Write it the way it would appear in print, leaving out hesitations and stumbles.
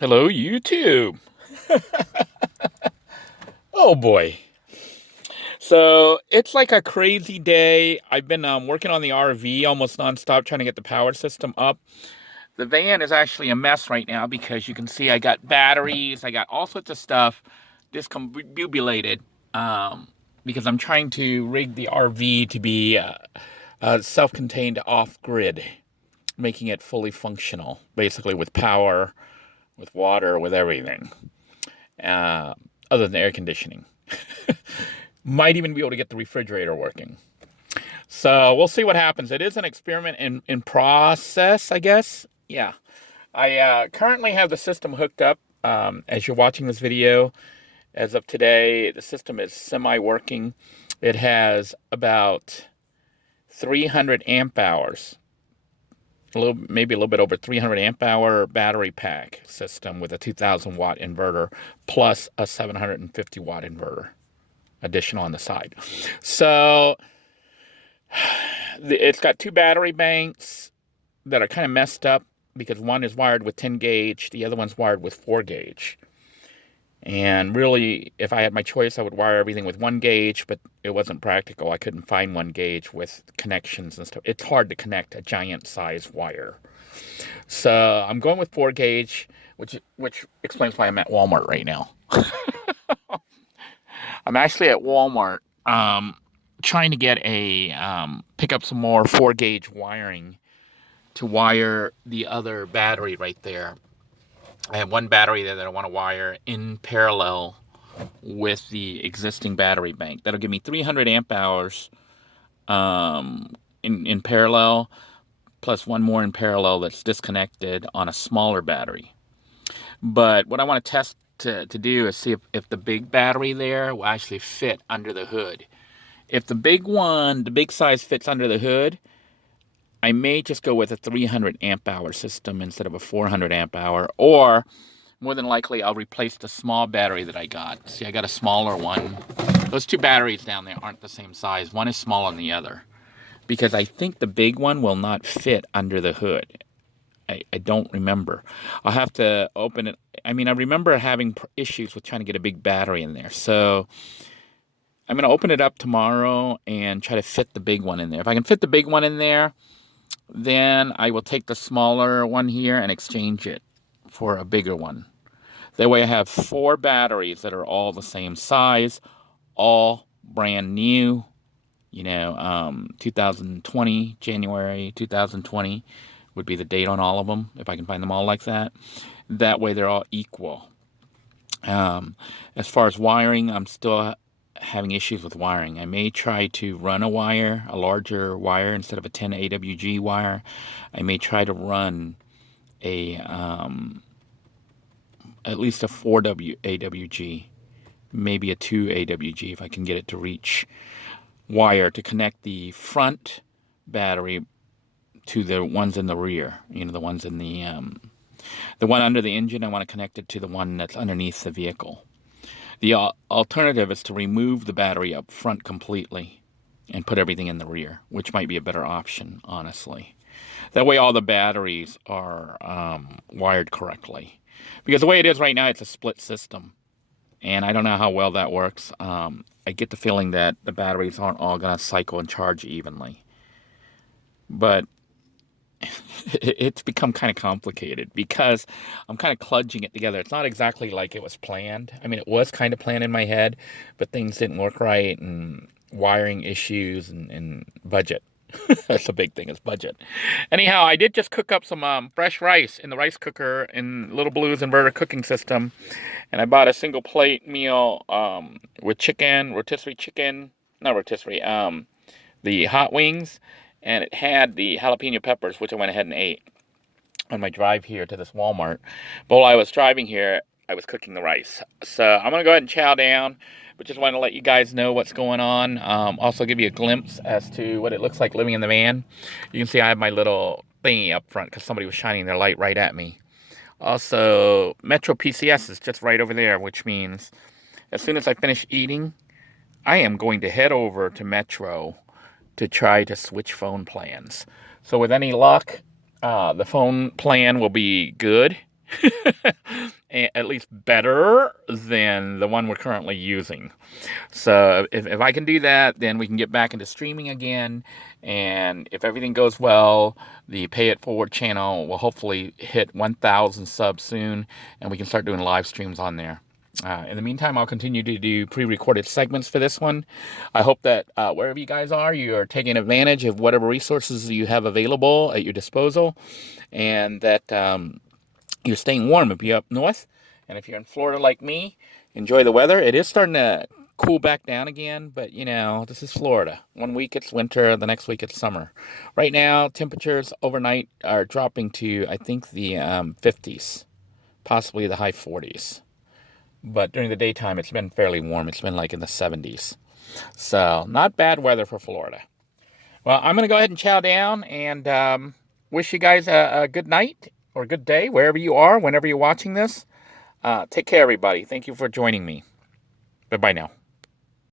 Hello, YouTube. Oh boy. So it's like a crazy day. I've been working on the RV almost nonstop trying to get the power system up. The van is actually a mess right now because you can see I got batteries, I got all sorts of stuff discombobulated because I'm trying to rig the RV to be self-contained off-grid, making it fully functional, basically with power, with water, with everything, uh, other than air conditioning. Might even be able to get the refrigerator working. So we'll see what happens. It is an experiment in process, I guess. Yeah. I currently have the system hooked up. As you're watching this video, as of today, the system is semi-working. It has about 300 amp hours, maybe a little bit over 300 amp hour battery pack system with a 2,000 watt inverter plus a 750 watt inverter additional on the side. So it's got two battery banks that are kind of messed up because one is wired with 10 gauge, the other one's wired with 4 gauge. And really, if I had my choice, I would wire everything with 1 gauge, but it wasn't practical. I couldn't find 1 gauge with connections and stuff. It's hard to connect a giant size wire. So I'm going with 4 gauge, which explains why I'm at Walmart right now. I'm actually at Walmart trying to get pick up some more 4 gauge wiring to wire the other battery right there. I have one battery there that I want to wire in parallel with the existing battery bank. That'll give me 300 amp hours in parallel, plus one more in parallel that's disconnected on a smaller battery. But what I want to test to do is see if the big battery there will actually fit under the hood. If the big size fits under the hood, I may just go with a 300 amp hour system instead of a 400 amp hour, or more than likely I'll replace the small battery that I got. See, I got a smaller one. Those two batteries down there aren't the same size. One is smaller than the other because I think the big one will not fit under the hood. I don't remember. I'll have to open it. I mean, I remember having issues with trying to get a big battery in there. So I'm going to open it up tomorrow and try to fit the big one in there. If I can fit the big one in there, then I will take the smaller one here and exchange it for a bigger one. That way I have 4 batteries that are all the same size, all brand new, 2020, January 2020 would be the date on all of them, if I can find them all like that. That way they're all equal. As far as wiring, I'm still having issues with wiring. I may try to run a larger wire instead of a 10 AWG wire. I may try to run at least a 4 AWG, maybe a 2 AWG if I can get it to reach wire to connect the front battery to the ones in the rear. The ones in the one under the engine, I want to connect it to the one that's underneath the vehicle. The alternative is to remove the battery up front completely and put everything in the rear, which might be a better option, honestly. That way all the batteries are wired correctly. Because the way it is right now, it's a split system. And I don't know how well that works. I get the feeling that the batteries aren't all going to cycle and charge evenly. But it's become kind of complicated because I'm kind of kludging it together. It's not exactly like it was planned. I mean, it was kind of planned in my head, but things didn't work right, and wiring issues and budget. That's the big thing, is budget. Anyhow, I did just cook up some fresh rice in the rice cooker in Little Blue's inverter cooking system. And I bought a single plate meal with chicken, rotisserie chicken, not rotisserie, the hot wings. And it had the jalapeno peppers, which I went ahead and ate on my drive here to this Walmart. But while I was driving here, I was cooking the rice. So I'm going to go ahead and chow down, but just want to let you guys know what's going on. Also give you a glimpse as to what it looks like living in the van. You can see I have my little thingy up front because somebody was shining their light right at me. Also, Metro PCS is just right over there, which means as soon as I finish eating, I am going to head over to Metro to try to switch phone plans. So with any luck, the phone plan will be good. At least better than the one we're currently using. So if I can do that, then we can get back into streaming again. And if everything goes well, the Pay It Forward channel will hopefully hit 1,000 subs soon, and we can start doing live streams on there. In the meantime, I'll continue to do pre-recorded segments for this one. I hope that wherever you guys are, you are taking advantage of whatever resources you have available at your disposal, and that you're staying warm if you're up north. And if you're in Florida like me, enjoy the weather. It is starting to cool back down again, but you know, this is Florida. One week it's winter, the next week it's summer. Right now, temperatures overnight are dropping to, I think, the 50s, possibly the high 40s. But during the daytime, it's been fairly warm. It's been like in the 70s. So, not bad weather for Florida. Well, I'm going to go ahead and chow down and wish you guys a good night or good day, wherever you are, whenever you're watching this. Take care, everybody. Thank you for joining me. Bye-bye now.